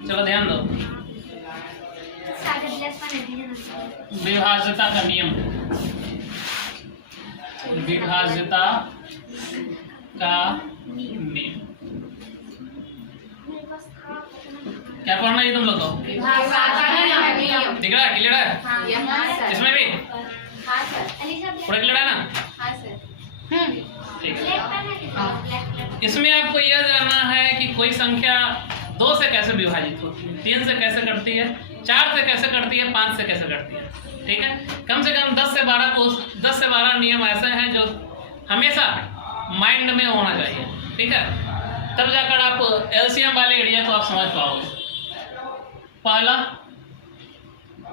चलो ध्यान दो, विभाज्यता का नियम, विभाज्यता का नियम क्या पढ़ना है तुम लोग को? दिख रहा है? क्लियर है? इसमें भी पूरा क्लियर है ना? ठीक है। इसमें आपको यह जानना है कि कोई संख्या 2 से कैसे विभाजित होती है, 3 से कैसे कटती है, 4 से कैसे कटती है, 5 से कैसे कटती है। ठीक है, कम से कम 10 से 12 नियम ऐसे हैं जो हमेशा माइंड में होना चाहिए। ठीक है, तब जाकर आप एलसीएम वाले एरिया को आप समझ पाओगे। पहला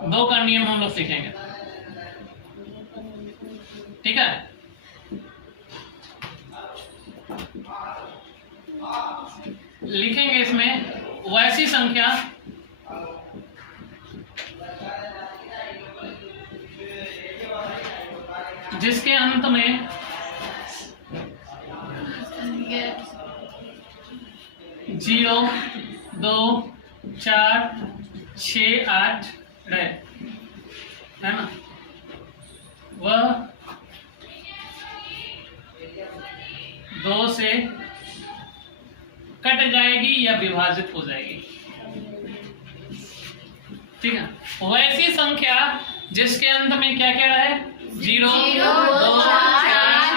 2 का नियम हम लोग सीखेंगे। ठीक है, लिखेंगे इसमें वैसी संख्या जिसके अंत में 0, 2, 4, 6, 8 रहे, है ना, वह 2 से कट जाएगी या विभाजित हो जाएगी। ठीक है, वैसी संख्या जिसके अंत में क्या क्या रहे, 0, 2, 4,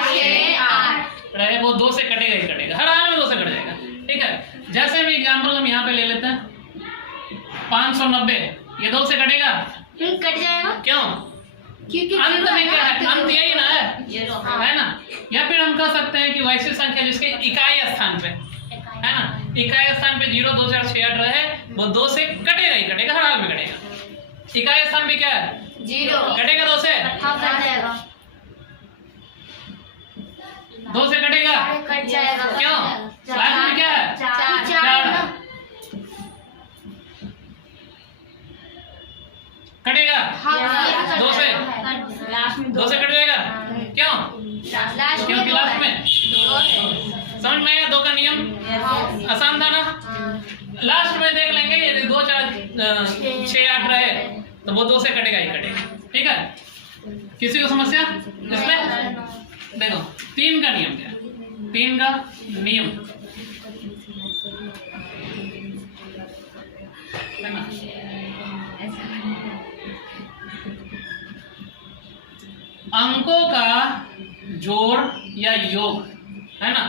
6, 8 रहे, वो 2 से कटेगा ही कटेगा, हर हाल में 2 से कट जाएगा। ठीक है, जैसे भी एग्जाम्पल हम यहाँ पे ले लेते हैं 590, ये 2 से कटेगा, कट जाएगा। क्यों? क्योंकि अंत में क्या है, अंत यही ना है ना। या फिर हम कह सकते हैं कि वैसी संख्या जिसके इकाई स्थान पे, है ना, इकाई स्थान पे 0, 2, 4, 6, 8 रहे, वो 2 से कटेगा ही कटेगा, हर हाल में कटेगा। इकाई स्थान पे क्या है, 0 कटेगा 2 से, कट जाएगा, 2 से कटेगा, कट जाएगा। क्यों? लास्ट में क्या है, 4 कटेगा, 2 से, दो से कट जाएगा, क्यों? क्योंकि लास्ट में समझ में आया 2 का नियम, आसान था ना। लास्ट में देख लेंगे यदि 2, 4, 6, 8 रहे तो वो 2 से कटेगा ही कटेगा। ठीक है, किसी को समस्या इसमें? देखो 3 का नियम क्या है, 3 का नियम है ना, अंकों का जोड़ या योग, है ना,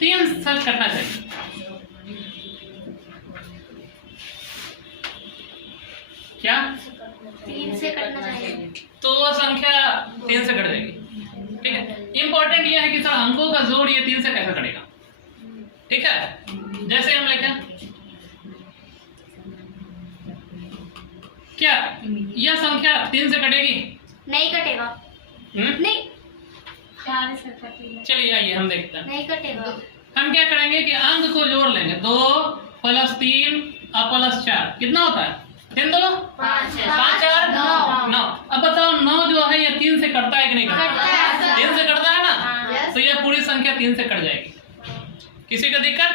3 से करना चाहिए। क्या 3 से कटना चाहिए, तो वह संख्या 3 से कट जाएगी। ठीक है, इंपॉर्टेंट यह है कि सर अंकों का जोड़ ये 3 से कैसे कटेगा। ठीक है, जैसे हम लिखें क्या यह संख्या 3 से कटेगी? नहीं कटेगा, नहीं, 4 से कटेगा। चलिए आइए हम देखते हैं, नहीं कटेगा। हम क्या करेंगे कि अंक को जोड़ लेंगे, 2 + 3 + 4 कितना होता है, 3 2 5 4 9। अब बताओ 9 जो है ये 3 से कटता है कि नहीं कटता? 3 से कटता है ना, तो ये पूरी संख्या 3 से कट जाएगी। किसी को दिक्कत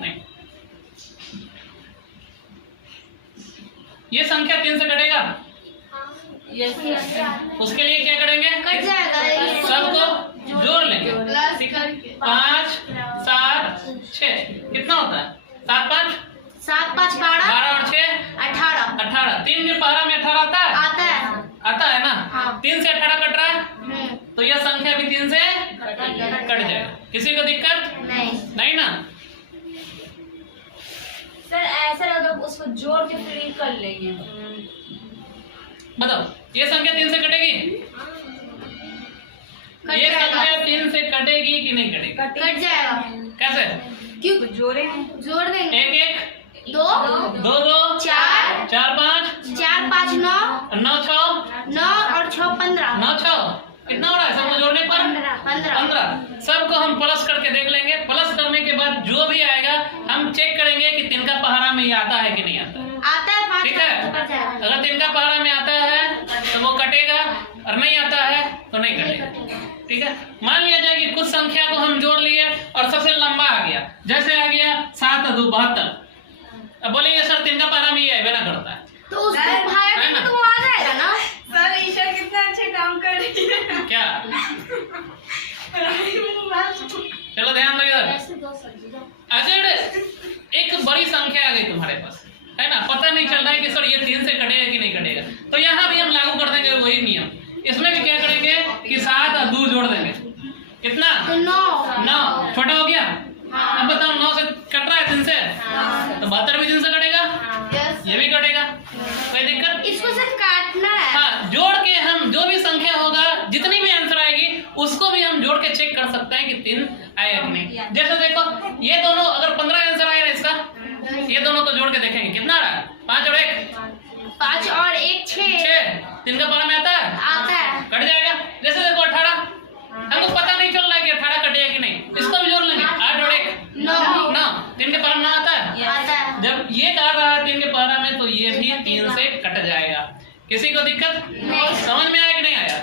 नहीं, ये संख्या 3 से कटेगा, उसके लिए क्या करेंगे, कट जाएगा, सबको जोड़ लेंगे। 5 7 6 कितना होता है, 7 5 7 5 12 और 6 18। 3 के पारा में 18 आता है ना। हाँ। 3 से 18 कट रहा है, तो यह संख्या भी 3 से कट जाएगा। किसी को दिक्कत नहीं ना? सर ऐसा अगर उसको जोड़ के फिर कर लेंगे, बताओ ये संख्या 3 से कटेगी? ये संख्या 3 से कटेगी कि नहीं कटेगी? कट जाएगा। कैसे? क्यों? जोड़ेंगे, जोड़ देंगे। 1 1 2 2 2 4 4 5 4 5 9 9 6 9 और 6 15 9 6 कितना हो रहा है सबको जोड़ने पर? 15। सबको हम प्लस करके देख लेंगे। प्लस करने के बाद जो भी आएगा हम चेक करेंगे कि तिनका पहाड़ा में ये आता है कि नहीं आता है। आता है 5 ठीक है, तो कट जाएगा। अगर तिनका पहाड़ा में आता है तो वो कटेगा और नहीं आता है तो नहीं कटेगा। ठीक है। मान लिया जाए कि कुछ संख्या को हम जोड़ लिए और सबसे लंबा आ गया, जैसे आ गया 7 2 72। अब बोलेंगे सर 3 का पारा में ये आएगा ना करता है, तो उसको भाग है ना? तो वो आ जाएगा ना। सर ईशा कितना अच्छे काम कर रही है। क्या? चलो ध्यान दो इधर। अगर एक बड़ी संख्या आ गई तुम्हारे पास, है ना, पता नहीं चल रहा है कि सर ये 3 से कटेगा कि नहीं कटेगा, तो यहाँ भी हम लागू कर देंगे वही नियम। इसमें भी क्या करेंगे कि 7 और 2 जोड़ देंगे, कितना? तो 9 छोटा हो गया। हाँ। अब बताओ 9 से कट रहा है 3 से, तो 72 भी 3 से कटेगा, ये भी कटेगा, कोई दिक्कत? इसको सिर्फ काटना है। हाँ, जोड़ के हम जो भी संख्या होगा, जितनी भी आंसर आएगी उसको भी हम जोड़ के चेक कर सकते हैं कि 3 आएगा कि नहीं। जैसे देखो ये दोनों, अगर 15 आंसर आएगा इसका, ये दोनों को जोड़ के देखेंगे कितना आ रहा है। 5 और 1 5 और 1 6 3 का पारा में आता है, आता है। कट जाएगा। जैसे देखो 18, हमको पता नहीं चल रहा है कि 18 कटेगा कि नहीं, इसको भी जोड़ लेंगे। 8 और 1 9 3 के पारा में आता है। आता है। जब ये काट रहा है 3 के पारा में, तो ये भी 3 से कट जाएगा। किसी को दिक्कत? समझ में आया कि नहीं आया?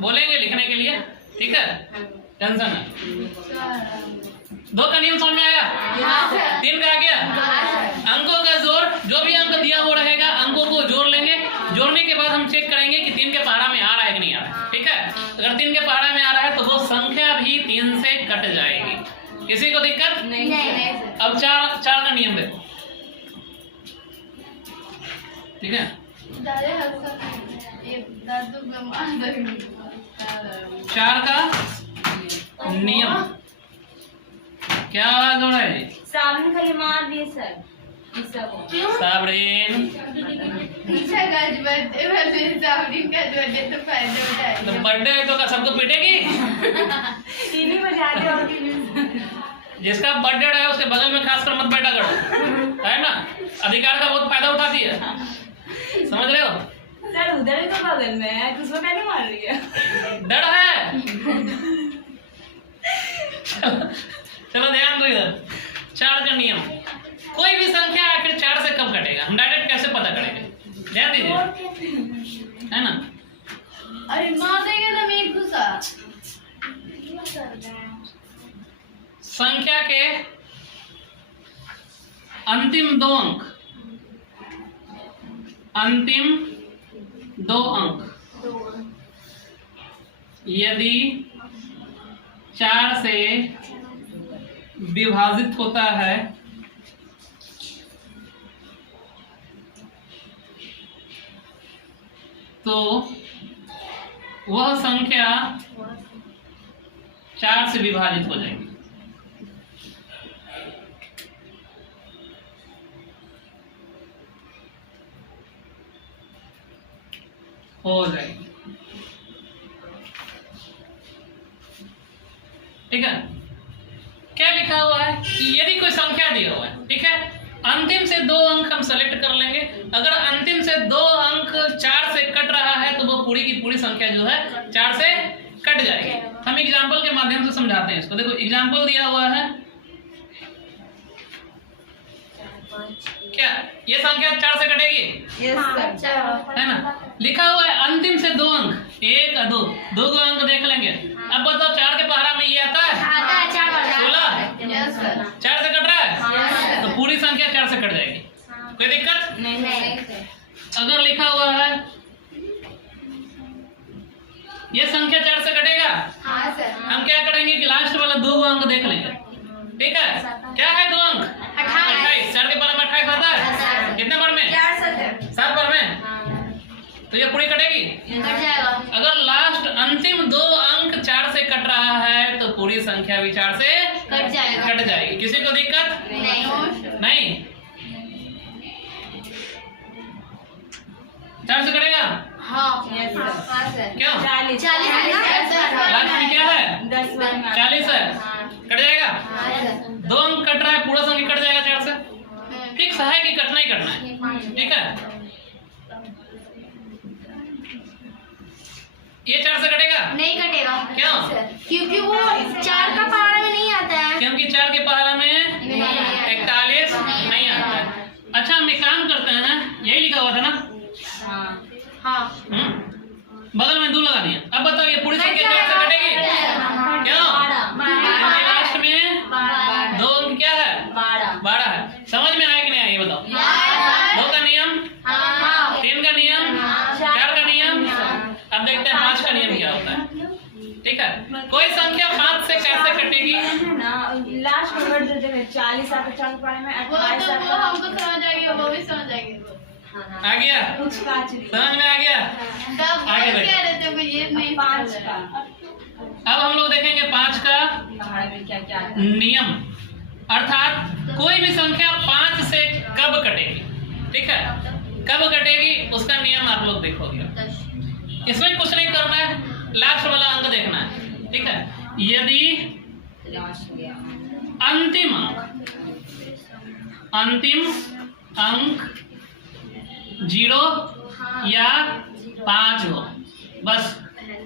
बोलेंगे लिखने के लिए, ठीक है, टेंशन है। 2 का नियम समझ में आया? 3 का आ गया। अंकों का जोड़, जो भी अंक दिया हुआ रहेगा अंकों को जोड़ लेंगे। जोड़ने के बाद हम चेक करेंगे कि 3 के पहाड़ा में आ रहा है कि नहीं आ रहा है, ठीक है। अगर 3 के पहाड़ा में आ रहा है तो वो संख्या भी 3 से कट जाएगी। किसी को दिक्कत? नहीं। अब 4 का नियम देखो, ठीक है। 4 का नियम क्या आवाज हो रहा है? सामने खाली मार दिए सर ईशा को। साबरीन, तो बर्थडे है तो क्या सबको पीटेगी? तीन बजा दे और जिसका बर्थडे है उसके बगल में खासकर मत बैठा करो, है ना, अधिकार का बहुत फायदा उठाती है, समझ रहे हो? सर उधर ही तो बगल में है, दूसरा क्या नहीं मार रही है। डर है। चलो ध्यान दो इधर। 4 का नियम, कोई भी संख्या आखिर 4 से कब कटेगा, हम डायरेक्ट कैसे पता करेंगे? ध्यान दीजिए, है ना। अरे मार देंगे तो मेरी घुसा। संख्या के अंतिम 2 अंक, अंतिम 2 अंक यदि 4 से विभाजित होता है तो वह संख्या 4 से विभाजित हो जाएगी। हो जाएगी, ठीक है। क्या लिखा हुआ है कि यदि कोई संख्या दिया हुआ है, ठीक है, अंतिम से 2 अंक हम सेलेक्ट कर लेंगे। अगर अंतिम से 2 अंक 4 से कट रहा है तो वो पूरी की पूरी संख्या जो है 4 से कट जाएगी। हम एग्जाम्पल के माध्यम से समझाते हैं इसको। देखो एग्जाम्पल दिया हुआ है, क्या ये संख्या 4 से कटेगी? है ना, लिखा हुआ है अंतिम से 2 अंक, 1 और 2 को अंक देख लेंगे। अब बताओ 4 के पहाड़ा में ये आता है? 16 4 से कट रहा है, तो पूरी संख्या 4 से कट जाएगी। कोई दिक्कत? नहीं। अगर लिखा हुआ है ये संख्या 4 से कटेगा, हम क्या करेंगे कि लास्ट वाला 2 अंक देख लेंगे, ठीक है। क्या है 2 अंक? 28। 4 के पहाड़ा में 28 आता है, कितने बार में? 7 बार में, तो ये पूरी कटेगी। अगर लास्ट अंतिम 2 अंक 4 से कट रहा है तो पूरी संख्या भी 4 से कट जाएगी। किसी को दिक्कत? नहीं। 4 से कटेगा? क्यों? 40 लास्ट में क्या है? 10 बार में 40 है, कट जाएगा। 2 अंक कट रहा है, पूरा संख्या कट जाएगा 4 से। फिक्स है कि कटना ही कटना है, ठीक है। ये 4 से कटेगा? नहीं कटेगा। क्यों? क्योंकि वो 4 का पहाड़ा में नहीं आता है। क्योंकि 4 के पहाड़ा में 41 नहीं आता है। अच्छा हम एक काम करते हैं, यही लिखा हुआ था ना? हाँ। बगल का नियम। अब बताओ ये पूरी संख्या 4 से कटेगी क्यों? क्योंकि लास्ट में 2 अंक क्या है? 12 है। समझ में आया कि नहीं आया ये बताओ? 2 का नियम, 3 का नियम, 4 का नियम। अब देखते हैं 5 का नियम क्या होता है। ठीक है, कोई संख्या 5 से कैसे कटेगी? लास्ट में वर्ड देते हैं 40 आपके चालू पाने में 28 वो हमको समझ आ गया, वो भी समझ आ गया। आ गया? कुछ काच नहीं समझ में आ गया? तब आगे बोल देखो। क्या रहे थे वो ये नहीं 5 का अब हम लोग देखेंगे 5 का पहाड़ में क्या क्या है। नियम, अर्थात कोई भी संख्या 5 से कब कटेगी। ठीक है, कब कटेगी उसका नियम आप लोग देखोगे। इसमें कुछ नहीं करना है, लास्ट वाला अंक देखना है। ठीक है, यदि अंतिम अंक 0 या 5 हो, बस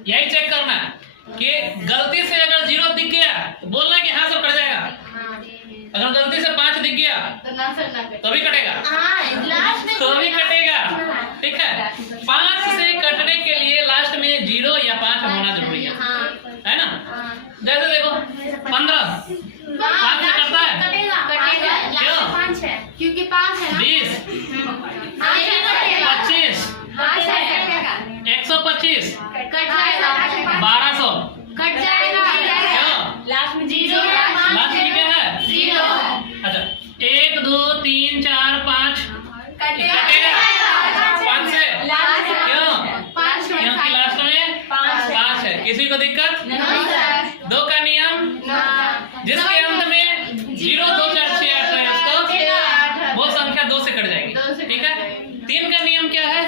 यही चेक करना है कि गलती से अगर 0 दिख गया तो बोलना कि हाँ सब कट जाएगा। अगर गलती से 5 दिख गया तो ना सर ना तो भी कटेगा, लास्ट में तो भी कटेगा। ठीक है, 5 से कटने के लिए लास्ट में 0 या 5 होना जरूरी है ना? जैसे देखो 15 5 से कटता है क्यों? 5 है क्योंकि 5 है ना। 20 25 125 1200 कट जाएगा क्यों? लास्ट में 0 लास्ट में क्या है? 0 अच्छा 1 2 3 4 5 कटेगा 5 से क्यों? क्योंकि लास्ट में 5 है। किसी को दिक्कत? 2 का नियम, जिसके अंत में 0 2 4 6 8 है उसको वो संख्या 2 से कट जाएगी। ठीक है, 3 का नियम क्या है?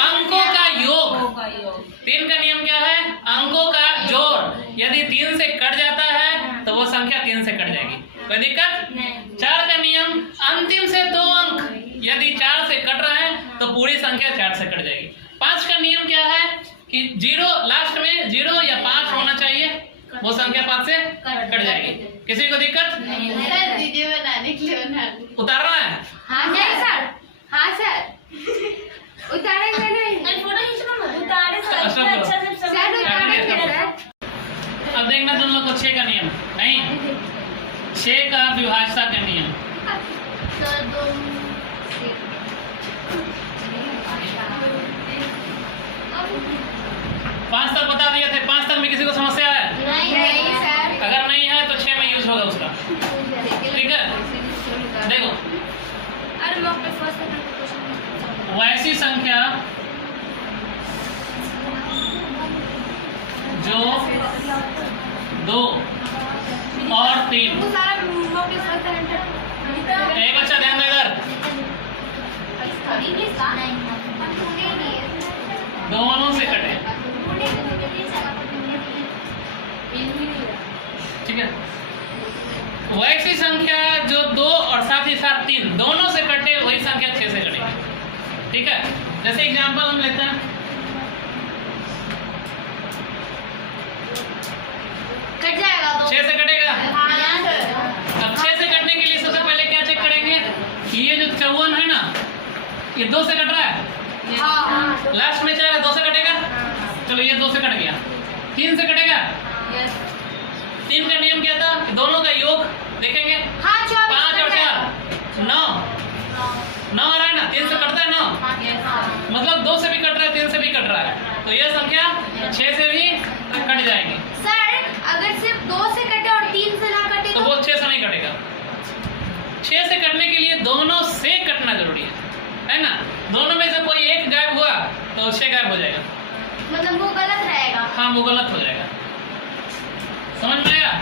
अंकों का योग। 3 का नियम क्या है? अंकों का जोड़। यदि 3 से कट जाता है तो वो संख्या 3 से कट जाएगी, कोई दिक्कत? 4 का नियम, अंतिम से 2 अंक यदि 4 से कट रहा है तो पूरी संख्या 4 से कट जाएगी। 5 का नियम क्या है कि 0 लास्ट में 0 या 5 होना चाहिए, वो संख्या 5 से कट जाएगी। किसी को दिक्कत? सर वीडियो बनाने के लिए बना उतारना है? हाँ सर, हाँ सर उतारेंगे नहीं, फोटो खींचना मत उतारे सर अच्छा, अच्छा से सर समझ उतारेंगे सर। अब देखना तुम लोग को 6 का नियम नहीं, 6 का विभाज्यता का नियम। सर 2 पाँच तक बता दिए थे, 5 तक में किसी को समस्या है? नहीं सर। अगर नहीं है तो 6 में यूज होगा उसका। ठीक है, देखो अरे मैं अपने फर्स्ट क्वेश्चन वैसी संख्या जो 2 और 3 वो सारा मॉक फर्स्ट एक अच्छा ध्यान दो इधर, इंग्लिश का नहीं दोनों से कटे। ठीक है, वैसी संख्या जो 2 और साथ ही साथ 3 दोनों से कटे वही संख्या 6 से कटेगी। ठीक है, जैसे एग्जांपल हम लेते हैं, कट जाएगा तो 6 से कटेगा। हाँ सर। अब 6 से कटने के लिए सबसे पहले क्या चेक करेंगे कि ये जो 54 है ना ये 2 से कट रहा है, हाँ लास्ट में 4 है 2 से कटेगा। चलो ये 2 से कट गया, 3 से कटेगा। 3 का नियम क्या था? दोनों का योग देखेंगे, हाँ 5 और 4 9 9 आ रहा है ना, 3 से कटता है 9, मतलब 2 से भी कट रहा है 3 से भी कट रहा है, तो यह संख्या 6 से भी कट जाएगी। सर अगर सिर्फ 2 से कटे और 3 से ना कटे तो वो 6 से नहीं कटेगा। 6 से कटने के लिए दोनों से कटना जरूरी है ना? दोनों में से कोई एक गायब हुआ तो 6 गायब हो जाएगा, मतलब वो गलत रहेगा। हाँ वो गलत हो जाएगा। समझ में आया?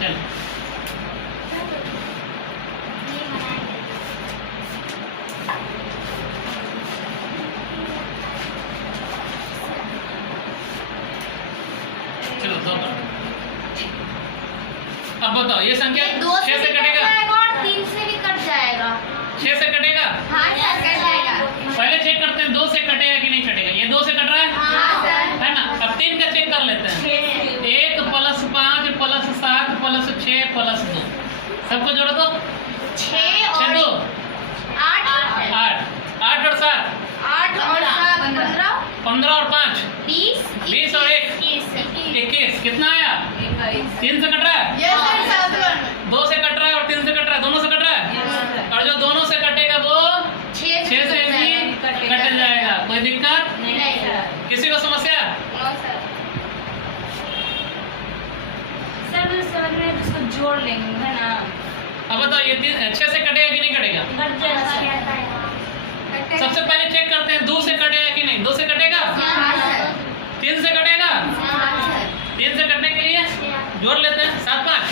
चल चलो 2 अब बताओ ये संख्या 2 6 से कटेगा, और 3 से भी कट जाएगा। 6 से कटेगा। हाँ सर कट जाएगा। पहले चेक करते हैं 2 से कटेगा कि नहीं कटेगा। ये 2 से कट रहा है, हाँ सर। है ना? अब 3 का चेक कर लेते हैं। 1 + 5 + 7 + 6 + 2 सबको जोड़ो तो 6 और 2 8 8 8 और 7 8 और 7 15 15 और 5 30 3 से कट रहा है, यस सर 7 बार में 2 से कट रहा है और 3 से कट रहा है, दोनों से कट रहा है। और जो दोनों से कटेगा वो 6 से भी कट जाएगा। कोई दिक्कत नहीं सर। किसी को समस्या? No sir. सर मुझे समझ में आया, इसको जोड़ लेंगे है ना। अब बताओ ये 6 से कटेगा कि नहीं कटेगा? कट जाएगा। सबसे पहले चेक करते हैं 2 से कटेगा कि नहीं। 2 से कटेगा, हाँ सर। 3 से कटेगा। हाँ सर। 3 से कटने के लिए जोड़ लेते हैं 7 5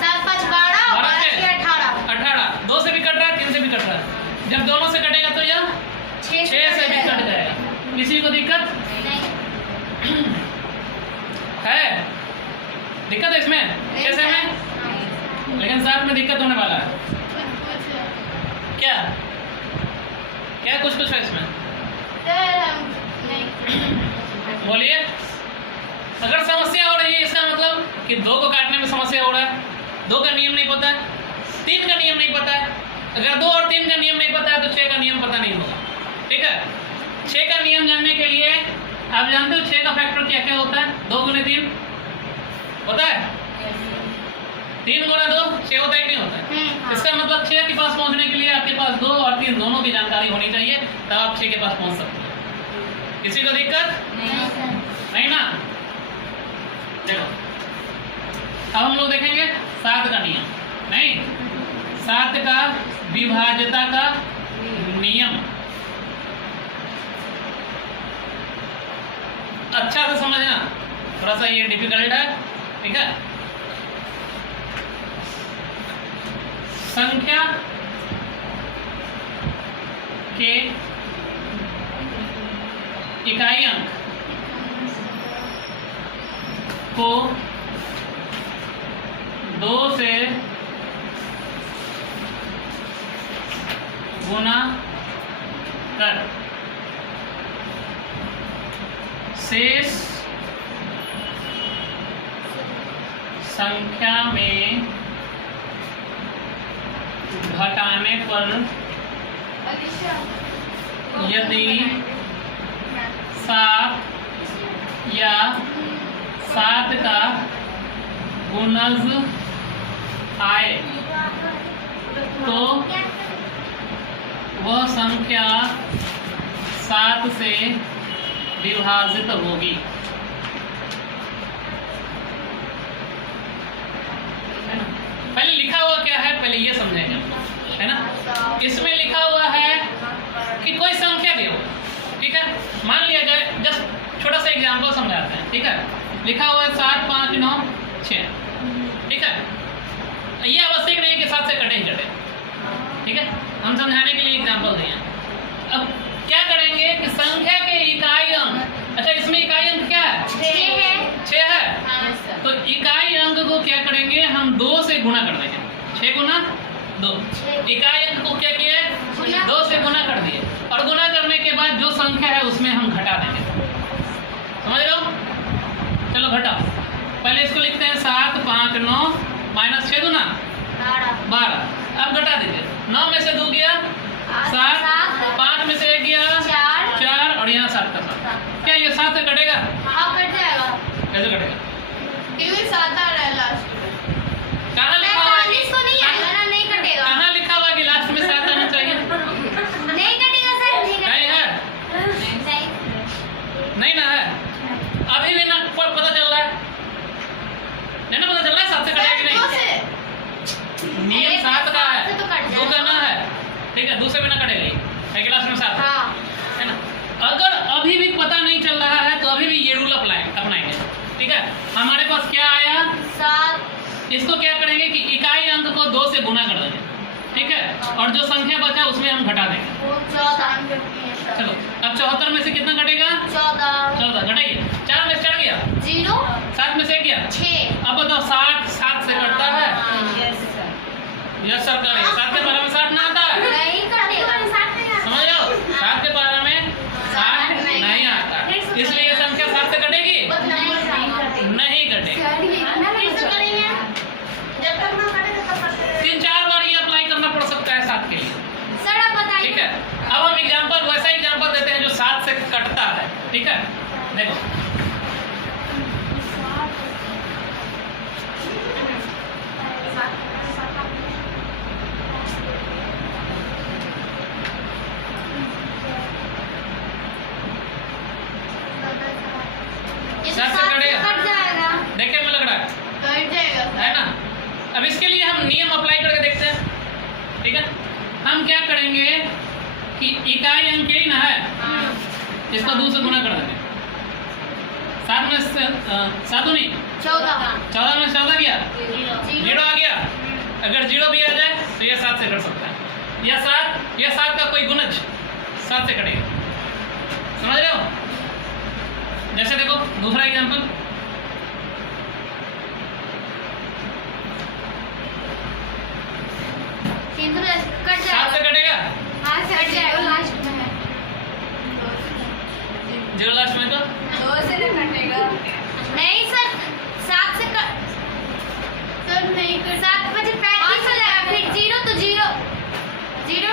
7 5 12 और 18 18। 2 से भी कट रहा है, 3 से भी कट रहा है। जब दोनों से कटेगा तो यह 6 से भी कट जाएगा। किसी को दिक्कत नहीं है? दिक्कत है इसमें 6 से में, लेकिन 7 में दिक्कत होने वाला है। क्या क्या कुछ है इसमें? बोलिए। अगर समस्या हो रही है इसका मतलब कि 2 को काटने में समस्या हो रहा है, 2 का नियम नहीं पता है, 3 का नियम नहीं पता है। अगर 2 और 3 का नियम नहीं पता है तो 6 का नियम पता नहीं होगा। ठीक है, 6 का नियम जानने के लिए आप जानते हो 6 का फैक्टर क्या क्या होता है? 2 गुने 3 होता है, 3 गुना 2 6 होता है कि नहीं होता है? इसका मतलब 6 के पास पहुंचने के लिए आपके पास 2 और 3 दोनों की जानकारी होनी चाहिए, तब आप 6 के पास पहुंच सकते हैं। किसी को दिक्कत नहीं ना? देखो अब हम लोग देखेंगे 7 का नियम। नहीं, 7 का विभाज्यता का नियम। अच्छा से समझना, थोड़ा सा ये डिफिकल्ट है। ठीक है, संख्या के इकाई अंक को 2 से गुना कर शेष संख्या में घटाने पर यदि 7 या 7 का गुणज आए तो वह संख्या 7 से विभाजित होगी। पहले लिखा हुआ क्या है, पहले ये समझेंगे, है ना। इसमें लिखा हुआ है कि कोई संख्या दे, ठीक है। मान लिया जाए, जस्ट छोटा सा एग्जांपल समझाते हैं, ठीक है। लिखा हुआ है 7 5 9 6, ठीक है। ये आवश्यक नहीं है कि 7 से कटे ही कटे, ठीक है। हम समझाने के लिए एग्जांपल दिए। अब क्या करेंगे कि संख्या के इकाई अंक, अच्छा इसमें इकाई अंक क्या है? 6 है। तो इकाई अंक को क्या करेंगे, हम 2 से गुणा कर देंगे। 6 गुना 2, इकाई अंक को क्या किए? 2 से गुना कर दिए, और गुना करने के बाद जो संख्या है उसमें हम घटा देंगे। समझ रहे हो? चलो घटाओ। पहले इसको लिखते हैं 7 5 9 माइनस 6 दूना 12। अब घटा दीजिए। 9 में से 2 गया 7, 5 में से 1 गया 4, और यहाँ 7 का 7। क्या ये 7 से कटेगा? कैसे कटेगा? कहाँ लिखा हुआ है कि कहाँ लिखा हुआ है कि लास्ट में 7 आना चाहिए? नहीं है, नहीं ना है। अभी भी ना पता चल रहा है, नहीं ना पता चल रहा है 7 से कटेगा कि नहीं। नियम 7 का है, 2 का ना है, ठीक है। 2 से भी ना कटेगा, क्लास में 7 है ना। अगर अभी भी पता नहीं चल रहा है तो अभी भी ये रूल अपनाएंगे, ठीक है। हमारे पास क्या आया? 7। इसको क्या करेंगे कि इकाई अंक को 2 से गुना कर देंगे, ठीक है। और जो संख्या बचा उसमें हम घटा देंगे। 14। चलो अब 74 में से कितना घटेगा? 14 घटाइए। 4 में से चढ़ गया 0, 7 में से गया 6। अब बताओ 7 से कटता है? यस सर करेंगे। 7 के बारे में 60 ना आता है, नहीं कटेगा। समझ लो। 7 के बारे में 60 नहीं आता, इसलिए ये संख्या 7 से कटेगी नहीं कटेगी। 3-4 बार ये अप्लाई करना पड़ सकता है 7 के लिए, ठीक है। अब हम एग्जांपल, वैसा एग्जांपल देते हैं जो 7 से कटता है, ठीक है। देखो सात से कटेगा। कट जाएगा। देखिए में लग रहा है कट जाएगा है ना। अब इसके लिए हम नियम अप्लाई करके देखते हैं, ठीक है। हम क्या करेंगे कि इकाई अंक यही ना है, इसको 2 से गुना कर देंगे। 7 में 7 नहीं 14 में 14 गया, 0 आ गया। अगर 0 भी आ जाए तो यह 7 से कट सकता है। यह 7 का कोई गुणज 7 से कटेगा, समझ रहे हो। जैसे देखो दूसरा एग्जांपल, कट 7 से कटेगा। हाँ सर, कट जाएगा। लास्ट में है 0 लास्ट में तो 2 से नहीं कटेगा। नहीं सर, 7 से कट सर नहीं कट। 7 बजे 35 हो जाएगा, फिर 0 तो 0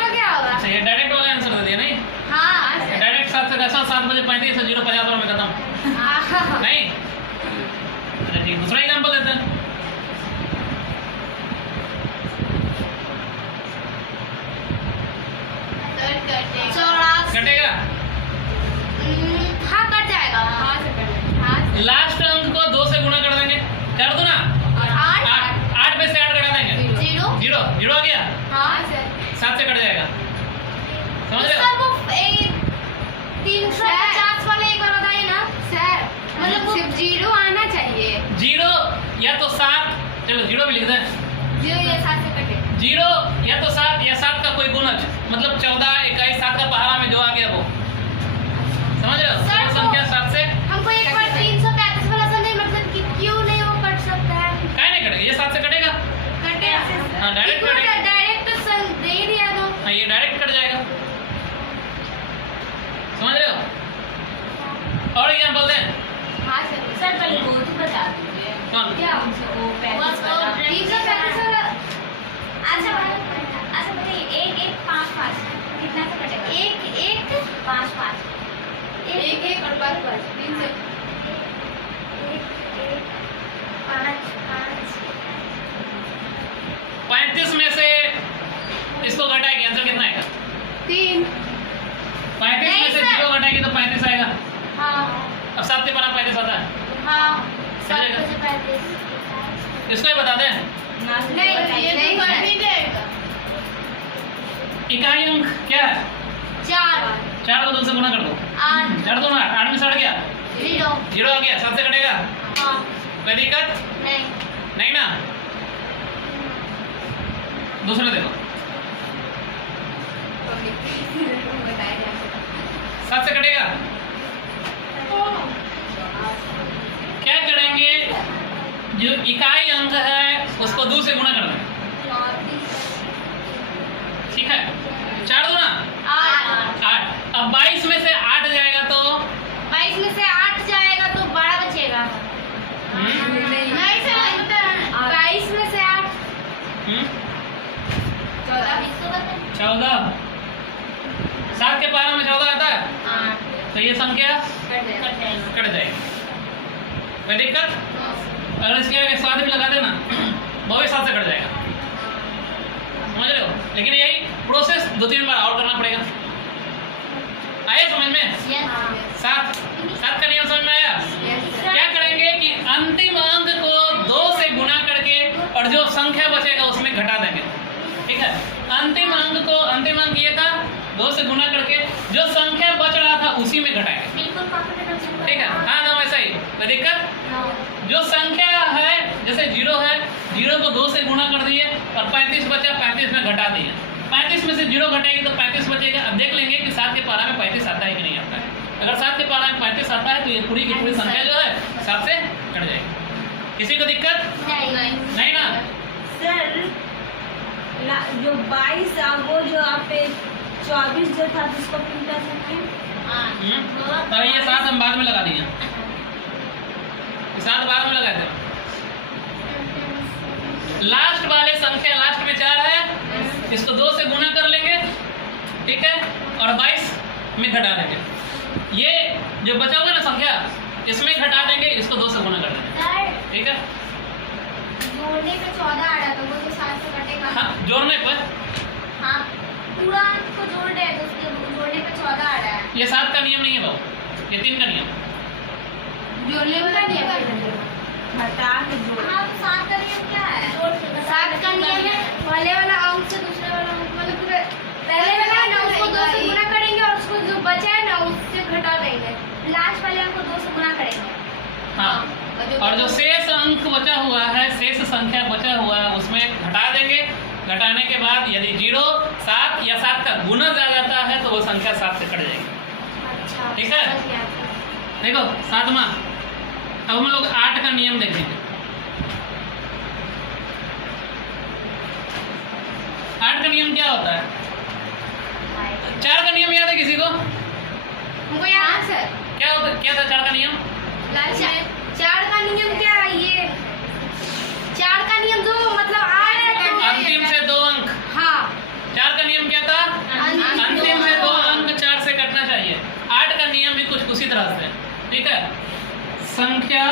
में क्या होगा। अच्छा, ये डायरेक्ट वाला आंसर दे दिया नहीं। हाँ डायरेक्ट 7 से कैसा 7 बजे 35 से 0 50 में खत्म नहीं। अच्छा ठीक, दूसरा एग्जांपल देते हैं। कटेगा। हाँ कट जाएगा। हाँ सर कट हाँ लास्ट अंक को 2 से गुना कर देंगे, कर दो ना। 8 में से 8 घटा देंगे, 0 आ गया। हाँ सर 7 से कट जाएगा, समझ रहे हो। सर वो 350 वाले एक बार बताइए ना सर, मतलब सिर्फ 0 आना चाहिए। 0 या तो 7, चलो 0 भी लिख दें। 0 या 7 से कटे। 0 या तो 7 या 7 का कोई गुणज, मतलब 14 21 7 का पहाड़ा में जो आ गया वो, समझ रहे हो। सर, तो संख्या 7 से हमको एक बार 335 वाला समझे, मतलब कि क्यों नहीं वो कट सकता है। काहे नहीं कटेगा, ये 7 से कटेगा। कटे हाँ, डायरेक्ट कटेगा। डायरेक्ट तो सर दे दिया तो। हाँ, ये डायरेक्ट कट जाएगा, समझ रहे हो। और एग्जांपल दें। हाँ सर सर पहले वो तो बता दीजिए कौन? क्या उनसे वो 35 वाला। 335 वाला। अच्छा बताइए 1 1 5 5 कितना से कटेगा। 1 1 5 5 1 1 और 5 5 3 से 5 5 35 में से इसको घटाएगी, आंसर कितना आएगा। 3। 35 में से 0 घटाएगी तो 35 आएगा। हाँ अब 7 से 35 आता है, हाँ चलेगा। 7 बजे 35। इसको ही बता दें। नहीं जाएगा। इकाई अंक क्या है। 4 को 2 से गुना कर दो, 8 कर दो ना। 8 में से 8 गया, 0 आ गया, 7 से कटेगा। हाँ कोई दिक्कत नहीं नहीं ना। दूसरा देखो, 7 से कटेगा। क्या करेंगे, जो इकाई अंक है उसको 2 से गुना कर देंगे, ठीक है। 4 दो ना 8। अब 22 में से 8 जाएगा तो 22 में से 8 जाएगा तो 12 बचेगा। नहीं सर 22 में से 8 14 7 के 12 में 14 आता है, तो ये संख्या कट जाएगी। कोई दिक्कत। अगर इसके आगे 7 भी लगा देना वो भी 7 से कट जाएगा, समझ रहे हो। लेकिन यही प्रोसेस 2-3 बार और करना पड़ेगा। आया समझ में। 7 का नियम समझ में आया। क्या करेंगे कि अंतिम अंक को 2 से गुना करके और जो संख्या बचेगा उसमें घटा देंगे, ठीक है। अंतिम अंक ये था 2 से गुना करके जो संख्या बच रहा था उसी में घटाएंगे, ठीक है। हाँ ना, वैसा ही। कोई दिक्कत। जो संख्या है जैसे 0 है, 0 को 2 से गुना कर दिए और 35 बचा, 35 में घटा दिए। 35 में से 0 घटेगी तो 35 बचेगा। अब देख लेंगे कि 7 के पारा में 35 आता है कि नहीं आता है। अगर 7 के पारा में 35 आता है तो ये पूरी की पूरी संख्या जो है 7 से कट जाएगी। किसी को दिक्कत नहीं ना। सर जो 22 वो जो आप 24 जो था जिसको प्रिंट कर सकते हैं। तो ये 7 हम बाद में लगा दिए, 7 बाद में लगाए थे। लास्ट वाले संख्या लास्ट में 4 है, इसको 2 से गुना कर लेंगे, ठीक है, और 22 में घटा देंगे। ये जो बचा होगा ना संख्या इसमें घटा देंगे, इसको 2 से गुना कर देंगे, ठीक है। जोड़ने पे 14 आ रहा था, वो तो 7 से कटेगा। हाँ, जोड़ने पर हाँ, पूरा अंक को जोड़ रहे हैं तो उसके जोड़ने पे 14 आ रहा है। ये 7 का नियम नहीं है बाबू, ये 3 का नियम। जोड़ने का नियम घटा के जोड़। हाँ, तो 7 का नियम क्या है? 7 का नियम है पहले वाला अंक से दूसरे वाला अंक, मतलब पूरे पहले वाला है ना उसको 2 से गुना करेंगे और उसको जो बचा है ना उससे घटा देंगे, लास्ट वाले अंक को 2 से गुना करेंगे। हाँ, और जो शेष अंक बचा हुआ है, शेष संख्या बचा हुआ है, उसमें घटा देंगे। घटाने के बाद यदि 0, 7 या 7 का गुना आ जाता है तो वो संख्या 7 से कट जाएगी। अच्छा, ठीक है? समझ गया। देखो 7वां, अब हम लोग 8 का नियम देखेंगे। 8 का नियम क्या होता है? 4 का नियम याद है किसी को? हमको याद सर क्या होता, क्या था 4 का नियम? 4 का नियम क्या है? ये 4 का नियम जो मतलब आ रहा है तो अंतिम से 2 अंक। हाँ, 4 का नियम क्या था? अंतिम से 2 अंक 4 से कटना चाहिए। 8 का नियम भी कुछ उसी तरह से, ठीक है? संख्या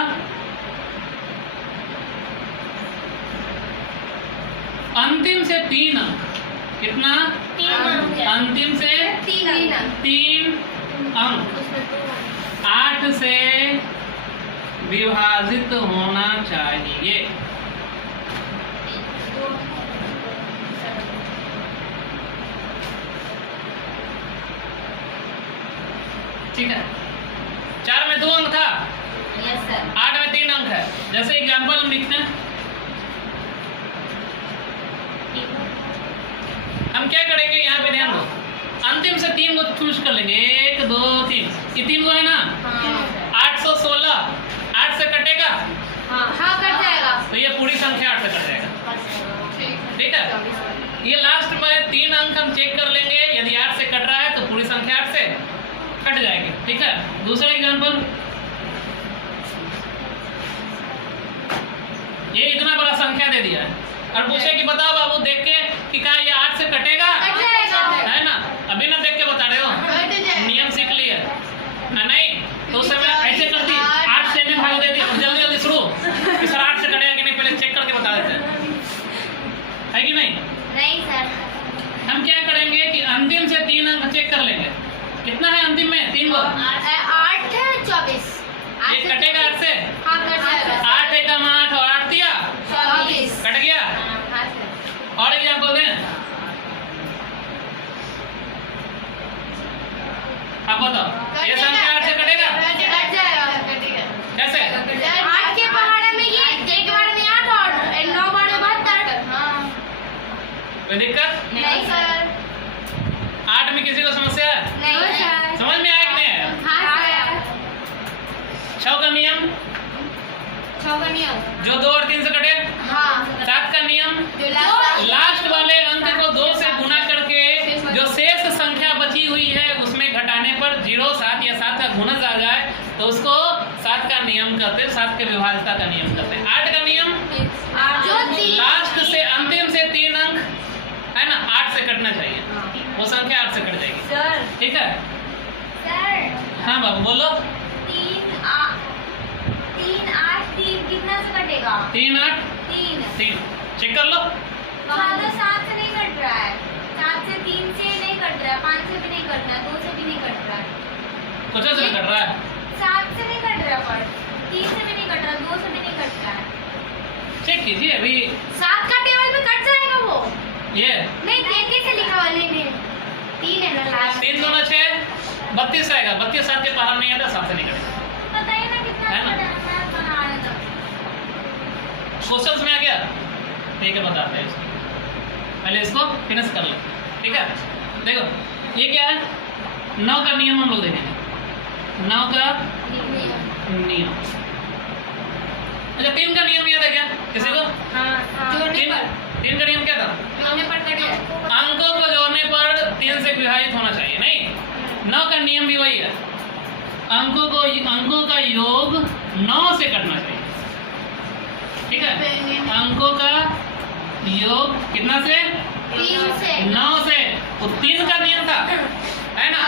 अंतिम से 3 अंक, कितना? 3 अंतिम से 3 3 अंक 8 से विभाजित होना चाहिए। ठीक है? 4 में 2 अंक था, यस सर। 8 में 3 अंक है। जैसे एग्जाम्पल हम लिखते हैं, हम क्या करेंगे, यहाँ पे ध्यान दो, अंतिम से 3 को चूज कर लेंगे। 1 2 3, ये 3 को है ना? 816, 8 से कटेगा हाँ, कट जाएगा। तो ये पूरी संख्या 8 से कट जाएगा। ठीक है? ये लास्ट में 3 अंक हम चेक कर लेंगे, यदि 8 से कट रहा है तो पूरी संख्या 8 से कट जाएगी। ठीक है? दूसरा एग्जाम्पल, ये इतना बड़ा संख्या दे दिया है और पूछे कि बताओ बाबू देख के कि क्या ये 8 से कटेगा? कट जाएगा। है ना? अभी ना देख के बता रहे हो, नियम सीख लिया नहीं तो उस समय ऐसे करती 8 से में भाग देती, जल्दी जल्दी शुरू कि सर 8 से कटेगा कि नहीं, पहले चेक करके बता देते हैं, है कि नहीं? नहीं सर। हम क्या करेंगे कि अंतिम से 3 अंक चेक कर लेंगे, कितना है अंतिम में? 3 को 8 24, ये कटेगा 8 से? हाँ, कट जाएगा। 8 एकम 8 और 8 दिया 24 कट गया। हाँ सर। और एग्जाम्पल दें, अब बताओ ये संख्या 8 से कटेगा? कट जाएगा। कैसे? 8 के पहाड़े में ये 1 बार में 8 और 9 बार में 72। हाँ, कोई दिक्कत? नहीं सर। 8 में किसी को समस्या है? नहीं सर। समझ में आया कि नहीं आया? हाँ सर। 6 का नियम, 6 का नियम जो 2 और 3 से कटे। हाँ, 7 का नियम, जो लास्ट वाले अंक को 2 से गुना करके जो शेष संख्या बची हुई है उसमें घटाने पर 0, 7 या 7 का गुणज आ जाए तो उसको 7 का नियम कहते हैं, 7 के विभाज्यता का नियम कहते हैं। 8 का नियम, जो लास्ट से अंतिम से 3 अंक है ना 8 से कटना चाहिए, वो संख्या 8 से कट जाएगी। सर ठीक है? सर हाँ बाबू बोलो। 3 8 3 कितना से कटेगा? 3 8 3 चेक कर लो। वहाँ तो 7 से नहीं कट रहा है, 7 से 3 से नहीं कट रहा है, 5 से भी नहीं कट रहा है, 2 से भी नहीं कट रहा है। कुछ से कट रहा है? 7 से नहीं कट रहा है, पर 3 से भी नहीं कट रहा, 2 से भी नहीं कट रहा है। चेक कीजिए अभी। 7 का टेबल में कट जाएगा वो। ये नहीं, देखे से लिखा हुआ नहीं, 3 है ना लास्ट। 3 2 6 32 आएगा। 32 7 के बाहर नहीं आता, 7 से नहीं कटेगा। बताइए ना कितना है ना? बना रहा था। क्वेश्चंस में आ गया? ठीक है, बताते हैं इसको, पहले इसको फिनिश कर लो। ठीक है? देखो ये क्या है, 9 का नियम हम लोग देखेंगे। 9 का नियम, अच्छा 3 का नियम याद है क्या किसी को? जोड़ने पर 3 का नियम क्या था? जोड़ने पर कट जाएगा। अंकों को जोड़ने पर 3 से विभाजित होना चाहिए, नहीं? 9 का नियम भी वही है, अंकों का योग 9 से करना चाहिए। ठीक है? अंकों का योग कितना से? 3 से 9 से। तो 3 का नियम था, है ना?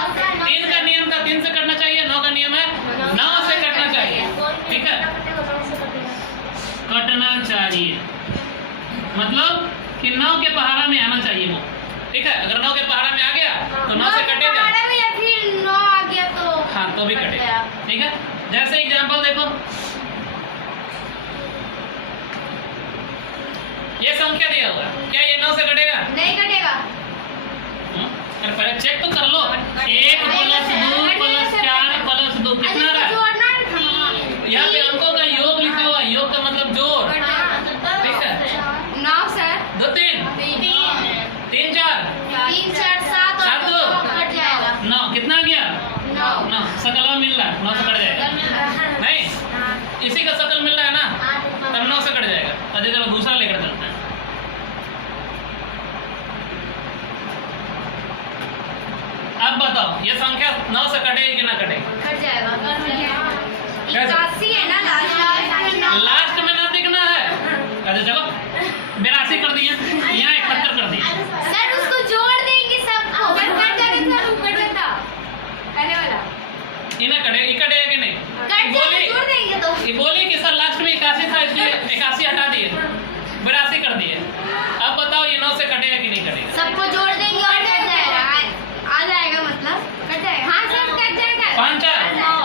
3 का नियम था 3 से करना चाहिए, 9 का नियम है 9 से करना चाहिए। ठीक है? कटना चाहिए। मतलब कि 9 के पहाड़ा में आना चाहिए वो, ठीक है। अगर 9 के पहाड़ा में आ गया तो 9 से कटेगा, पहाड़ा में या फिर 9 आ गया तो हाँ तो भी कटेगा, ठीक है। जैसे एग्जाम्पल देखो, ये संख्या दिया हुआ है, क्या ये 9 से कटेगा? नहीं कटेगा। अरे पहले चेक तो कर लो। 1 + 2 + 4 + 2 कितना रहा? जोड़ना था। यहाँ पे अंकों का योग लिखा हुआ है, योग का मतलब जोड़, ठीक है। 9 सर 2 3 3 4 3 4 7 और 7 2 कट जाएगा। 9 कितना गया? 9 सकल मिल रहा है, 9 से कट जाएगा नहीं, इसी का सकल मिल रहा है ना, तब 9 से कट जाएगा। अजय चलो दूसरा लेकर चलते हैं। अब बताओ ये संख्या 9 से कटेगी कि ना कटेगी? कट जाएगा। 81 है ना लास्ट में ना दिखना है। अच्छा चलो 82 कर दिए, यहाँ 71 कर दिए। सर उसको जोड़ देंगे सबको, कट जाएगा सर, ऊपर जाता पहले वाला इन्हें कटेगा कि नहीं? कट जाएगा, जोड़ देंगे तो ये बोली कि सर लास्ट में 81 था इसलिए 81 हटा दिए, 82 कर दिए। अब बताओ ये 9 से कटेगा कि नहीं कटेगा? सबको जोड़ देंगे और कट जाएगा, आ जाएगा मतलब कट जाएगा। हाँ सर कट जाएगा। 5 4 9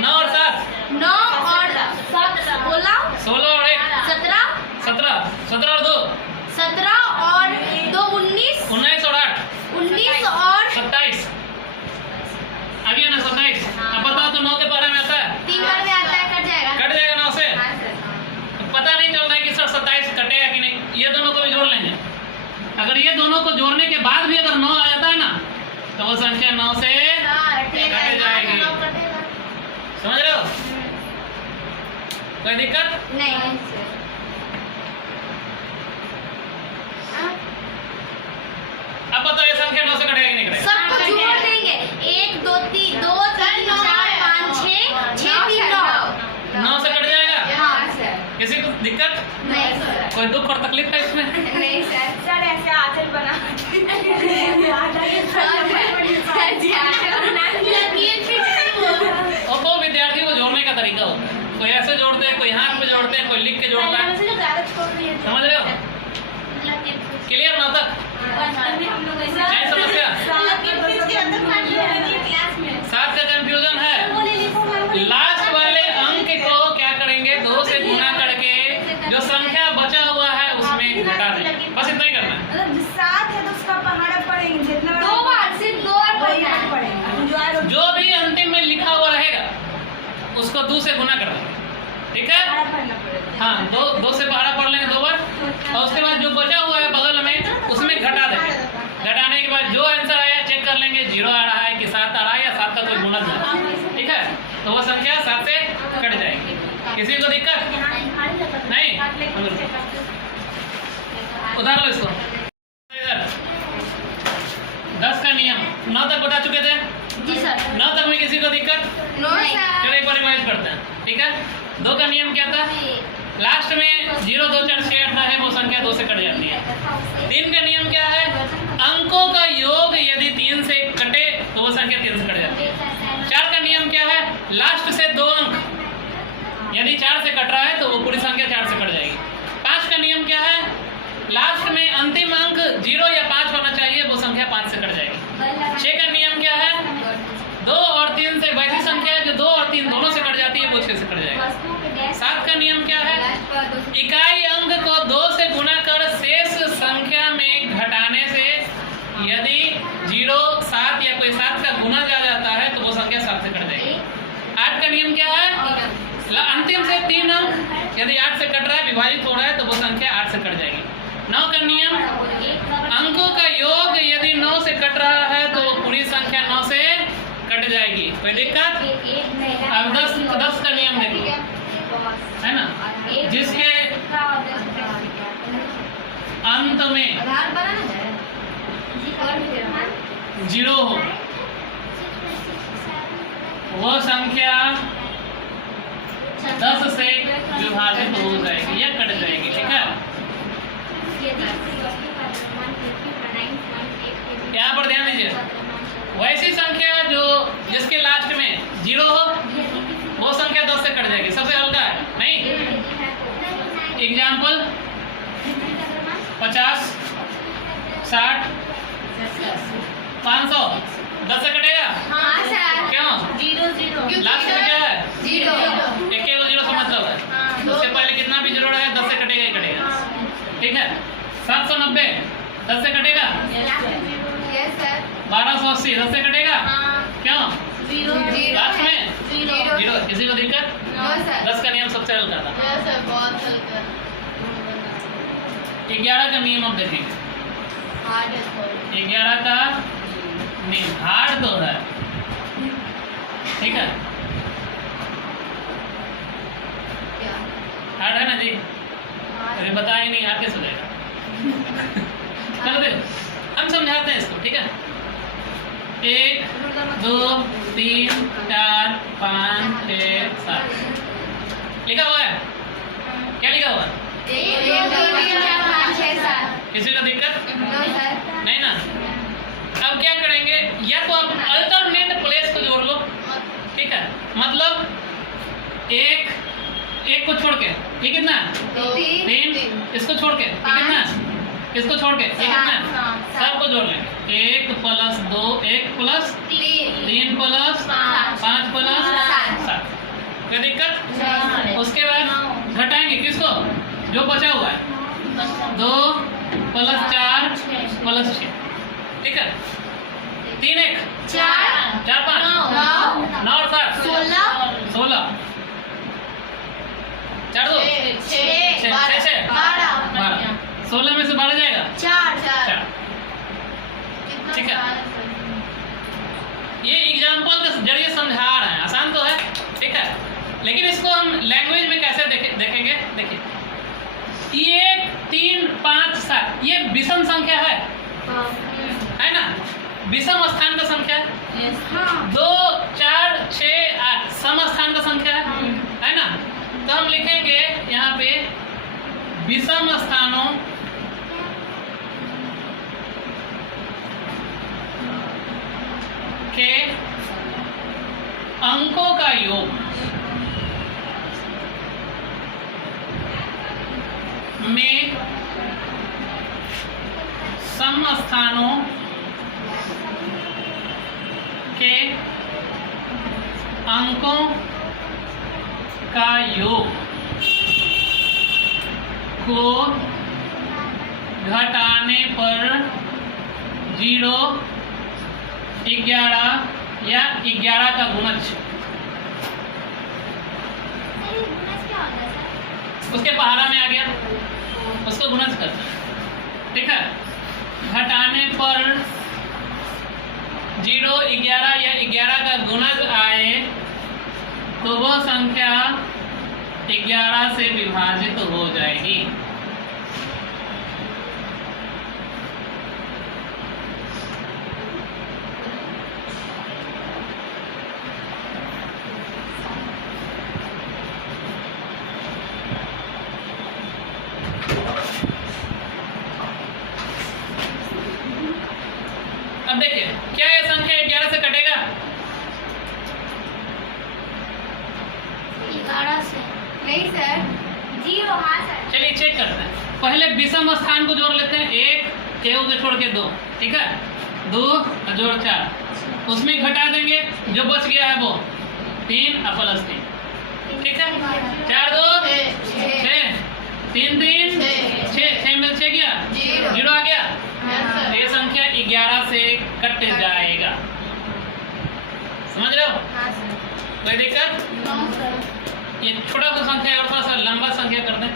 9 और 7 9 और 7 16 16 और 1 17 17 17 और 2 17 और 2 19 19 और 8 19 और 27 आ गया ना 27। अब बताओ तो 9 के पहाड़े में आता है? 3 बार में आता है, कट जाएगा। कट जाएगा 9 से। हाँ सर। पता नहीं चल रहा है कि सर 27 कटेगा कि नहीं, ये दोनों को भी जोड़ लेंगे। अगर ये दोनों को जोड़ने के बाद भी अगर 9 आ जाता है ना तो वो संख्या 9 से कट जाएगी। समझ रहे हो? कोई दिक्कत नहीं। अब बताओ ये संख्या 9 से कटेगा कि नहीं कटेगा? सबको जोड़ देंगे, 1 2 3 2 3 4 5 6 6 3 9 9 से कट जाएगा। हाँ सर। किसी को दिक्कत? नहीं सर। कोई दुख और तकलीफ है इसमें? नहीं सर। सर ऐसे आंचल बना और वो विद्यार्थी को जोड़ने का तरीका होता है, कोई ऐसे जोड़ते हैं, कोई हाथ पे जोड़ते हैं, कोई लिख के जोड़ता है। समझ रहे हो? क्लियर ना तक? क्या समस्या? 7 का कंफ्यूजन है। लास्ट वाले अंक को क्या करेंगे? 2 से गुना करके जो संख्या बचा हुआ है उसमें घटा देंगे, बस इतना ही करना है। 7 है तो उसका पहाड़ा पड़ेंगे, जितना 2 बार, सिर्फ 2 बार पढ़ना है। पड़ेगा। जो भी अंतिम में लिखा हुआ रहेगा उसको 2 से गुना कर देंगे, ठीक है। हाँ 2 से पहाड़ा पढ़ लेंगे 2 बार, और उसके बाद जो बचा हुआ है बगल में उसमें घटा देंगे। घटाने के बाद जो आंसर आया चेक कर लेंगे, 0 आ रहा है कि 7 आ रहा है या 7 का कोई गुणज है, ठीक है। तो वह संख्या 7 से कट जाएगी। किसी को दिक्कत नहीं? उधार लो इसको। इधर 10 का नियम 9 तक बता चुके थे। जी सर। 9 तक में किसी को दिक्कत? No sir. चलो एक बार रिवाइज करते हैं, ठीक है। 2 का नियम क्या था? लास्ट में 0 2 4 6 8 है, वो संख्या 2 से कट जाती है। 3 का नियम क्या है? अंकों का योग यदि 3 से कटे तो वो संख्या 3 से कट जाती है। 4 का नियम क्या है? लास्ट से 2 अंक यदि 4 से कट रहा है तो वो पूरी संख्या 4 से कट जाएगी। 5 का नियम क्या है? लास्ट में अंतिम अंक 0 या 5 होना चाहिए, वो संख्या 5 से कट जाएगी। 6 का नियम क्या है? 2 और 3 से वैसी संख्या है जो 2 और 3 दोनों से कट जाती है, वो 6 से कट जाएगा। 7 का नियम क्या है? इकाई अंक को 2 से गुना कर शेष संख्या में घटाने से यदि 0 7 या कोई 7 का गुना जा जाता है तो वो संख्या 7 से कट जाएगी। 8 का नियम क्या है? अंतिम से 3 अंक यदि 8 से कट रहा है, विभाजित हो रहा है, तो वो संख्या 8 से कट जाएगी। 9 का नियम अंकों का योग यदि 9 से कट रहा है तो वो पूरी संख्या 9 से कट जाएगी। कोई दिक्कत? अब 10 का नियम देखो, है ना, जिसके अंत में 0 हो वह संख्या 10 से विभाजित हो जाएगी या कट जाएगी, ठीक है। यहाँ पर ध्यान दीजिए, वैसी संख्या जो जिसके लास्ट में 0 हो वो संख्या 10 से कट जाएगी। सबसे हल्का है नहीं? एग्जाम्पल 50, 60, 500, 10 से कटेगा हाँ सर। क्यों? 0 0 लास्ट में क्या है? जीरो। एक केवल जीरो का मतलब है उसके पहले कितना भी जीरो रहेगा 10 से कटेगा ही कटेगा। ठीक है। 790 10 से कटेगा। Yes sir. 1280 10 से कटेगा क्यों? 0 लास्ट में 0 जीरो। किसी को दिक्कत? No sir. 10 का नियम सबसे हल्का था। यस सर, बहुत हल्का। 11 का नियम अब देखेंगे। हार्ड है थोड़ा। 11 का नियम हार्ड तो है, ठीक है, क्या? हार्ड है ना जी? अरे बताया ही नहीं, हार्ड कैसे हो जाएगा? चलो देखो हम समझाते हैं इसको, ठीक है। 1 2 3 4 5 6 7 लिखा हुआ है। क्या लिखा हुआ है? 1 2 3 4 5 6 7। किसी को दिक्कत? No sir. नहीं ना? अब क्या करेंगे, या तो आप अल्टरनेट प्लेस को जोड़ लो, ठीक है। मतलब एक को छोड़ के ये कितना है? 3। इसको छोड़ के ये कितना है? इसको छोड़ के ये कितना है? सबको जोड़ लेंगे। 1 प्लस 2 1 प्लस 3 प्लस 5 प्लस 7। कोई दिक्कत? उसके बाद घटाएंगे किसको? जो बचा हुआ है 2 प्लस 4 प्लस 6, ठीक है। 3 1 4 4 5 9 और 7 16 4 2 6 12 16 में से 12 जाएगा 4। ठीक है। ये एग्जाम्पल के जरिए समझा रहे हैं, आसान तो है, ठीक है। लेकिन इसको हम लैंग्वेज में कैसे देखेंगे? देखिए ये 3 5 7 ये विषम संख्या है ना? विषम स्थान का संख्या है। 2 4 6 8 सम स्थान का संख्या है ना? तो हम लिखेंगे यहाँ पे विषम स्थानों के अंकों का योग में सम स्थानों के अंकों का योग को घटाने पर 0 11 या 11 का गुणज उसके पहाड़ा में आ गया, उसको गुणज करते हैं, ठीक है। घटाने पर 0 11 या 11 का गुणज आए तो वह संख्या 11 से विभाजित हो जाएगी। अब देखिए क्या ये संख्या 11 से कटेगा? 11 से नहीं सर, 0। हाँ सर। चलिए चेक करते हैं। पहले विषम स्थान को जोड़ लेते हैं। 1 को छोड़ के 2, ठीक है। 2 जोड़ 4, उसमें घटा देंगे, जो बच गया है वो 3 और प्लस 3, ठीक है। 4 2 6 3 3 6 में 6 गया 0 आ गया। ये संख्या 11 से कट जाएगा, समझ रहे हो? कोई दिक्कत? ये छोटा सा संख्या है और थोड़ा सा लंबा संख्या कर दें।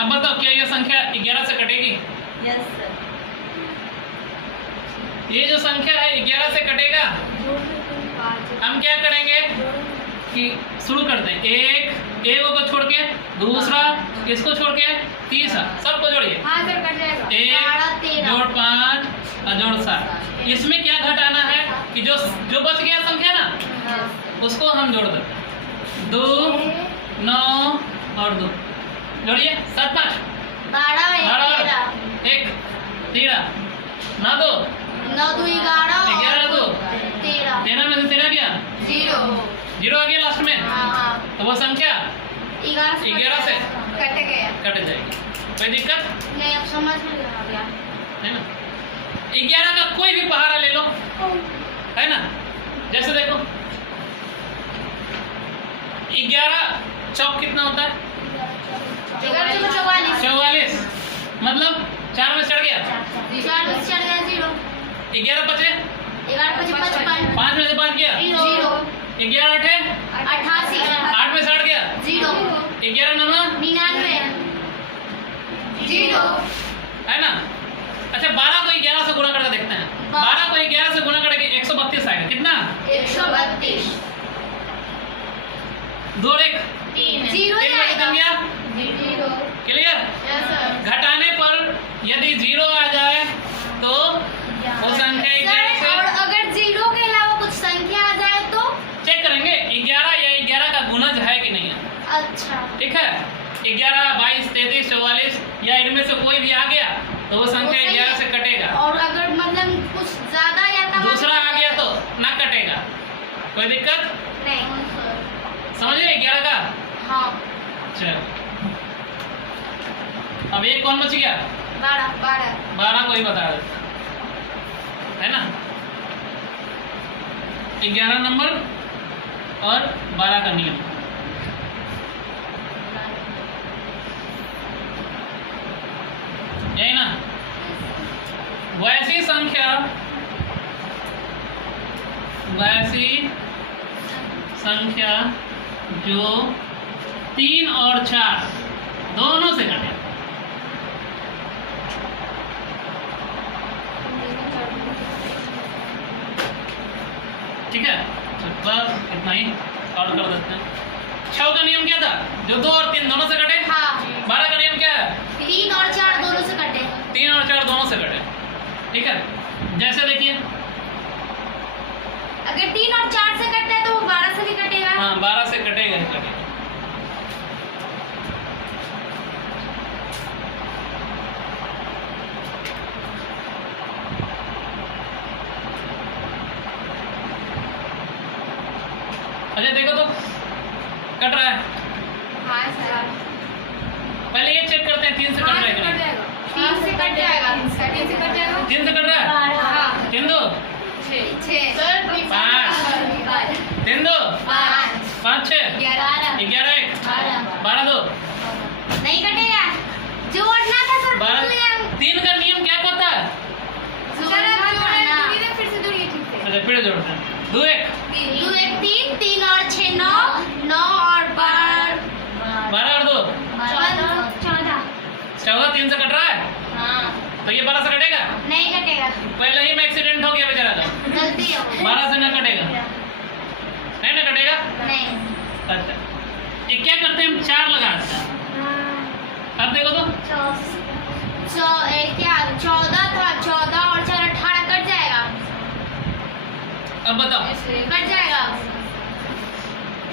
अब बताओ क्या ये संख्या 11 से कटेगी? Yes sir. ये जो संख्या है 11 से कटेगा। हम क्या करेंगे कि शुरू करते हैं। 1 को छोड़ के, दूसरा इसको छोड़ के, तीसरा सबको जोड़िए। हाँ सर, कट जाएगा। 1 जोड़ 5 और जोड़ 7। इसमें क्या घटाना है कि जो बच गया संख्या ना उसको हम जोड़ देते हैं। 2 9 और 2 जोड़िए। 7 5 12 1 13 9 2 9 2 11 11 2 13 13 में से 13 गया 0 0 आ गया लास्ट में। हाँ तो वो संख्या 11 से कट गया। कट जाएगी। कोई दिक्कत नहीं, अब समझ में आ गया है ना। 11 का कोई भी पहाड़ा ले लो, है ना। जैसे देखो 11 चौक कितना होता है? 44। मतलब 4 में चढ़ गया 4 में चढ़ गया 0। 11 बचे 11 5 55 5 में से 5 गया 0। 11 8 88 8 में से 8 गया 0। 11 9 99 0 है ना। अच्छा 12 को 11 से गुणा करके देखते हैं। 12 को 11 से गुणा करके 132 आएगा। कितना? 132 2 और 1 3 0 1 में खत्म गया। 0 क्लियर? घटाने पर यदि 0 आ जाए तो वो संख्या 11 से, और अगर 0 के अलावा कुछ संख्या आ जाए तो चेक करेंगे 11 या 11 का गुणज है कि नहीं है। अच्छा ठीक है। 11 22 33 44 या इनमें से कोई भी आ गया तो वो संख्या 11 से कटेगा। और अगर मतलब कुछ ज्यादा या कम दूसरा आ गया तो ना कटेगा। कोई दिक्कत नहीं। समझ रहे 11 का? हाँ चल अब एक कौन बच गया? 12 को ही बता देता है ना। 11 नंबर और 12 का नियम। यही ना। वैसी संख्या जो 3 और 4 दोनों से घटे। ठीक है। तो बस इतना ही और कर देते हैं। 6 का नियम क्या था? जो 2 और 3 दोनों से कटे। हाँ 12 का नियम क्या है? 3 और 4 दोनों से कटे। 3 और 4 दोनों से कटे। ठीक है। जैसे देखिए अगर 3 और 4 से कटता है तो वो 12 से भी कटेगा। हाँ 12 से कटेगा ही कटेगा। अच्छा देखो तो कट रहा है। हाँ सर। पहले ये चेक करते हैं 3 से कट रहा है कि नहीं। 3 से कट जाएगा। 3 से कट जाएगा। 3 से कट रहा है। हाँ 3 2 6 5 3 2 5 6 11 11 1 12 2 नहीं कटेगा। जोड़ना था सर। 12 3 का नियम क्या कहता है? फिर से जोड़िए ठीक से। अच्छा फिर जोड़ते हैं। 2 1 2 1 3 3 और 6 9 9 और 12 12 और 2 14 14 3 से कट रहा है। हाँ तो ये 12 से कटेगा? नहीं कटेगा। पहले ही में एक्सीडेंट हो गया बेचारा का। गलती हो गई। 12 से ना कटेगा। नहीं ना कटेगा। नहीं अच्छा ये क्या करते हैं हम 4 लगाते हैं। अब देखो तो क्या 14 था। 14 और 4 18 कट जाएगा। अब बताओ कट जाएगा।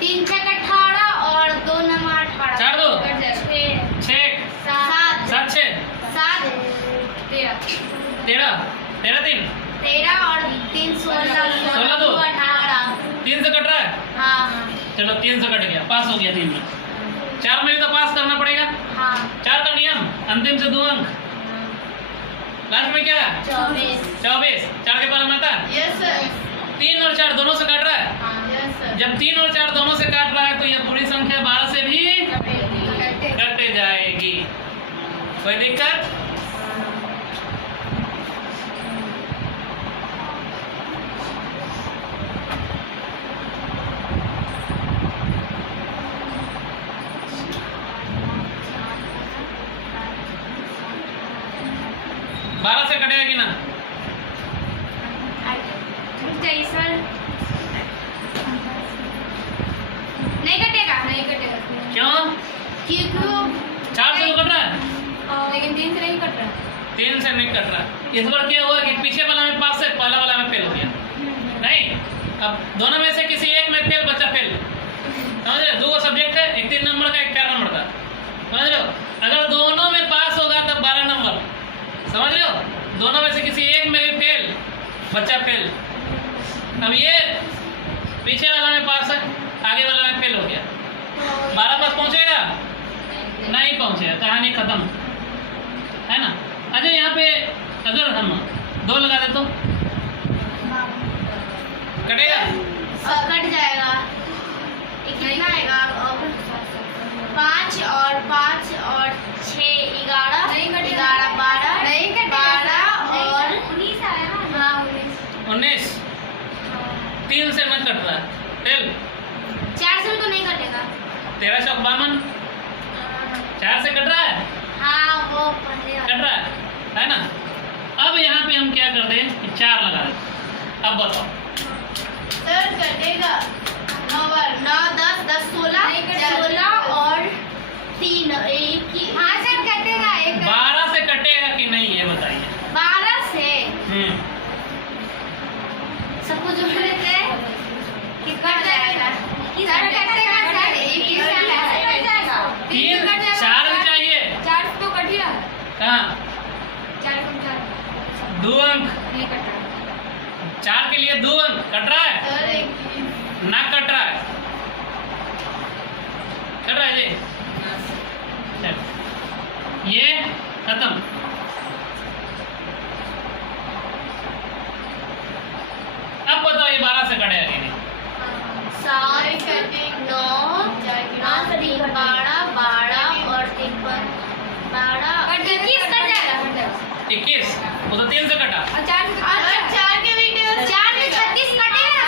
3 6 18 और 2 9 18 4 2 कट जाएगा। 6 7 7 6 7 13 13 3 13 और 3 16 16 2 18 3 से कट रहा है। हाँ चलो 3 से कट गया। पास हो गया 3 में। 4 में भी तो पास करना पड़ेगा। हाँ 4 का नियम अंतिम से 2 अंक। लास्ट में क्या है? 24 24 4 के बारे में आता है। Yes sir. 3 और 4 दोनों से काट रहा है। हाँ यस सर। जब 3 और 4 दोनों से काट रहा है तो यह पूरी संख्या 12 से भी कट जाएगी। कोई दिक्कत? बारह से कटेगा कि ना? सर नहीं कटेगा। नहीं कटेगा क्यों? क्योंकि 4 से तो कट रहा है लेकिन 3 से नहीं कट रहा। 3 से नहीं कट रहा। इस बार क्या हुआ कि पीछे वाला में पास है, पहला वाला में फेल हो गया। नहीं अब दोनों में से किसी एक में फेल, बच्चा फेल। समझ रहे? 2 सब्जेक्ट है, एक 3 नंबर का एक 4 नंबर का। समझ रहे हो? अगर दोनों में पास होगा तब 12 नंबर। समझ रहे हो? दोनों में से किसी एक में भी फेल बच्चा फेल। अब ये पीछे वाला में पास है, आगे वाला में फेल हो गया। 12 पास पहुंचेगा? नहीं पहुंचेगा, कहानी खत्म, है ना। अच्छा यहाँ पे अगर हम 2 लगा दे तो कटेगा? कट जाएगा। कितना आएगा? 5 और 6 11 11 12 12 और 19 आया ना। हाँ 19। 3 से मत कट रहा है, फेल। 4 से तो नहीं कटेगा। 13 चौक 52, 4 से कट रहा है, हाँ वो पहले कट रहा है ना। अब यहाँ पे हम क्या कर दें कि 4 लगा दें। अब बताओ सर कटेगा 9 10 10 16 16 और 3 1 ही। हाँ सर कटेगा। 12 से कटेगा कि नहीं ये बताइए। 12 से हम्म, सबको जोड़ लेते हैं कि कट जाएगा। सर कटेगा सर। 3 4 भी चाहिए। 4 तो कट ही रहा है। कहाँ? 4 कम 4 2 अंक। नहीं कट रहा 4 के लिए 2 अंक कट रहा है सर। ना, कट रहा है, कट रहा है जी। चलो, ये खत्म। अब बताओ ये 12 से कटेगा कि नहीं? 7 9 3 12 12 और 3 12 21 कट जाएगा। 21, वो तो 3 से कटा। और 4 के वीडियो 4 में 36 कटेगा।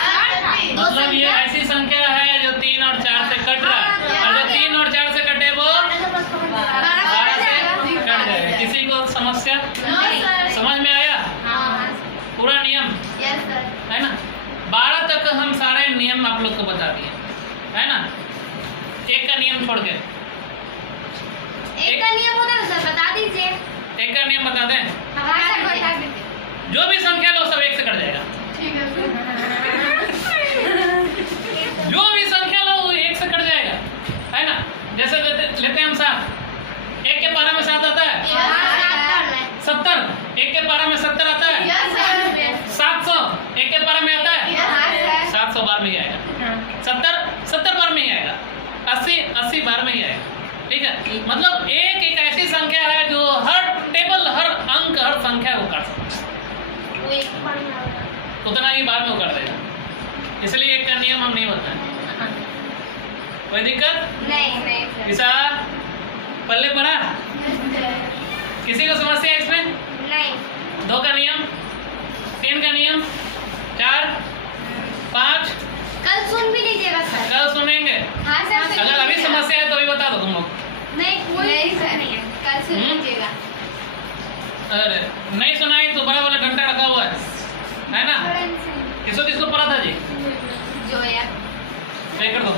मतलब ये ऐसी संख्या है जो 3 और 4 से कट रहा है, और जो 3 और 4 से कटे वो 12 से कट जाएगा। किसी को समस्या समझ में आया? पूरा नियम है ना। 12 तक हम सारे नियम आप लोग को बता दिए, है ना। एक का नियम छोड़ के एक का नियम होता है सर, बता दीजिए। एक का नियम बता दें। हाँ सर बता दीजिए। जो भी संख्या लो सब 1 से कट जाएगा। ठीक है सर। जो भी संख्या लो वो 1 से कट जाएगा, है ना। जैसे लेते हैं हम 7, 1 के पारा में 7 आता है 70, 1 के पारा में 70 आता है 700, 1 के पारा में आता है 700 बार में ही आएगा। 70 बार में ही आएगा। 80 बार में ही आएगा। ठीक है, मतलब एक ऐसी संख्या है जो हर टेबल, हर अंक, हर संख्या को काट सकता है, उतना ही बार में वो कर देगा। इसलिए एक का नियम हम नहीं बताएं। कोई दिक्कत नहीं किसा पल्ले पड़ा? किसी को समस्या है इसमें? नहीं 2 का नियम, 3 का नियम, 4 5 कल सुन भी लीजिएगा सर। कल सुनेंगे। हाँ सर। अगर अभी समस्या है तो भी बता दो तुम लोग। नहीं कोई नहीं है, कल सुन लीजिएगा। अरे नहीं सुनाई तो बड़ा वाला घंटा रखा हुआ है ना। किसको किसको पढ़ा था जी? जो यार कर दो।